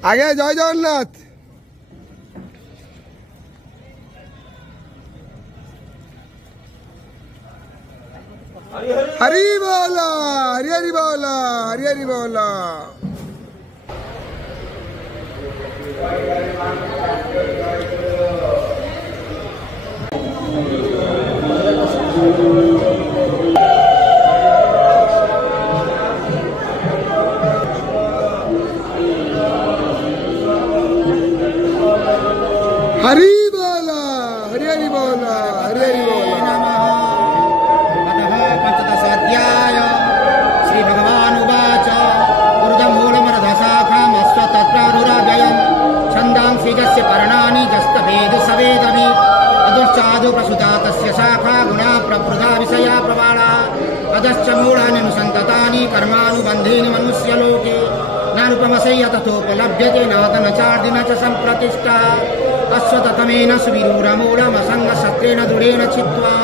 आगे जय जगन्नाथ। हरि बोला, हरि हरि बोला, हरि हरि बोला। हरि बोला, हरि हरि बोला, हरि हरि बोला। पंचदशाध्याय श्री भगवान उवाच ऊर्जमूलमर्धशाखामस्वतत्रानुराव्ययम् छन्दांसि यस्य पर्णानि यस्तवेद सवेदवि अदुश्चादु प्रसुता तस्य शाखा गुणा प्रवृद्धा विषया प्रवाळा अधश्च मूलानि नुसन्ततानि कर्मानुबन्धीनि मनुष्यलोके नानुपमसय्य तथोपलभ्यते नादन चार्दिन च सम्प्रतिष्ठा अश्वततमेन सुविरूढमूलमसङ्गशस्त्रेण दृढेन छित्त्वा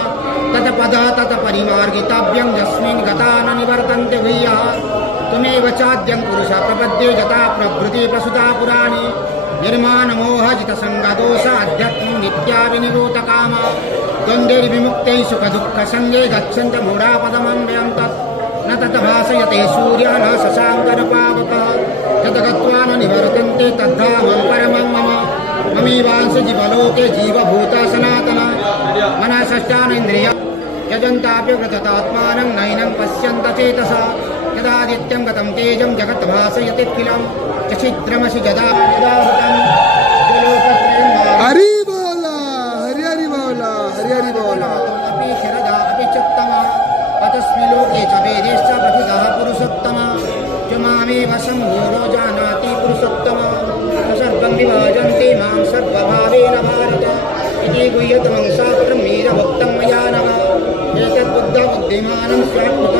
तत्पदः तत्परिमार्गितव्यं यस्मिन् गता न निवर्तन्ते भूयः त्वमेव चाद्यं पुरुषः प्रपद्ये यथा प्रभृति प्रसुता पुराणि निर्माणमोहजितसङ्गदोष अध्यात्मं नित्या विनिरोधकामा द्वन्द्वैर्विमुक्तैः सुखदुःखसङ्गे गच्छन्ति मूढापदमन्वयं तत् न तत् भासयते सूर्यः न शशाङ्करपावकः तत् गत्वा न निवर्तन्ते तद्धामं परमं मम ममीवांश जीवलोके जीवभूता सनातन मनसश्चानेन्द्रिय यजन्ताप्य व्रततात्मानं नैनं पश्यन्त चेतसा यदादित्यं गतं तेजं जगत् भासयतीखिलं छिद्रमसि यदा हरि बोला, हरि हरि बोला, हरि हरि बोला। अपि शरदा अपि चोत्तमा अतस्मिन् लोके च वेदेश्च प्रतितः पुरुषोत्तमा च मामेव सम्मूढो जानाति पुरुषोत्तमा सर्वं विभाजन्ते मां सर्वभावेन भारत इति गुह्यतमं शास्त्रं वीरभक्तं मया नः एतद्बुद्धबुद्धिमानं स्वात्मत